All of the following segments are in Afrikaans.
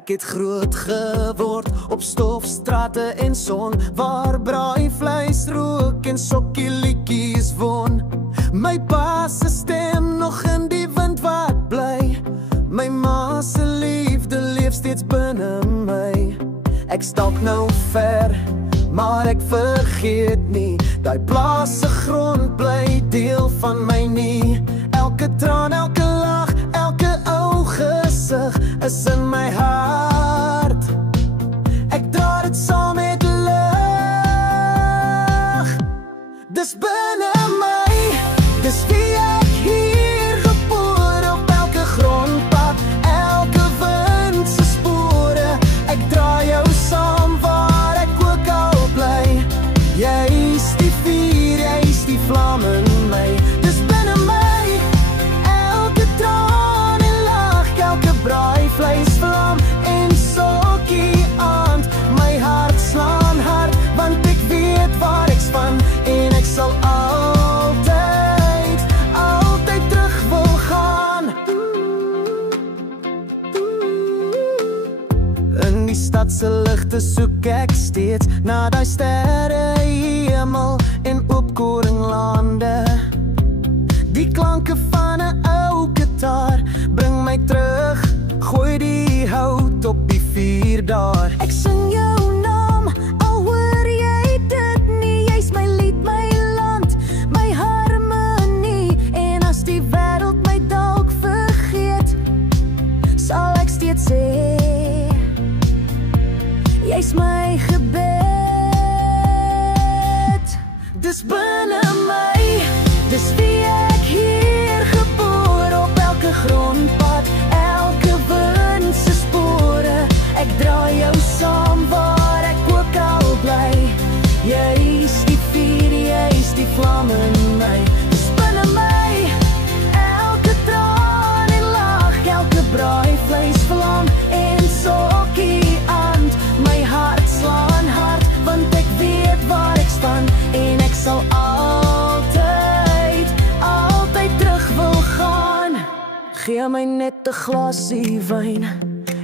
Ek het groot geword op stofstrate en son, waar braaivleis rook en sokkielietjies won. My pa se stem nog in die wind wat bly, my ma se liefde leef steeds binne my. Ek stap nou ver, maar ek vergeet nie, daai plaas se grond bly deel van my nie. Elke traan, elke lach, elke ou gesig is in my hart. Ek dra dit saam met lig. Dis binne my, dis wie ek hier geboore op elke grondpad, elke wind se spore. Ek dra jou saam waar ek ook al bly. Jy is die vuur, jy is die vlam in my. Dis binne my, elke traan en lach, elke braaivleisvlam en sokkie aand. My hart slaan hard, want ek weet waar ek's van, en ek sal altyd, altyd terug wil gaan. In die stad se ligte soek ek steeds na die sterre hemel en oopkoringlande. Die klanke van 'n ou gitaar bring my terug, gooi die hout op die vuur daar. Ek sing jou naam, al hoor jy dit nie. Jy's my lied, my land, my harmonie. En as die wêreld my dalk vergeet, sal ek steeds sê, jy's my gebed. Dis binne my, dis wie ek hier geboore op elke grondpad, elke wind se spore. Ek dra jou saam waar ek ook al bly. Jy is die vuur, jy is die vlam in my. Dis binne my, elke traan en lach, elke braaivleisvlam en sokkie aand. My hart slaan hard, want ek weet waar ek staan, en ek sal altyd, altyd terug wil gaan. Gee my net 'n glasie wyn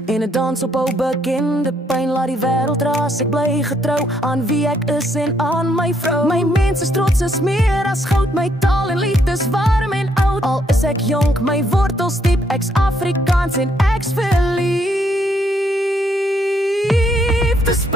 en 'n dans op ou bekende pyn. Laat die wêreld raas, ek bly getrou aan wie ek is en aan my vrou. My mense trots is meer as goud, my taal en lied is warm en oud. Al is ek jonk, my wortels diep, ek's Afrikaans en ek's verlief. Dis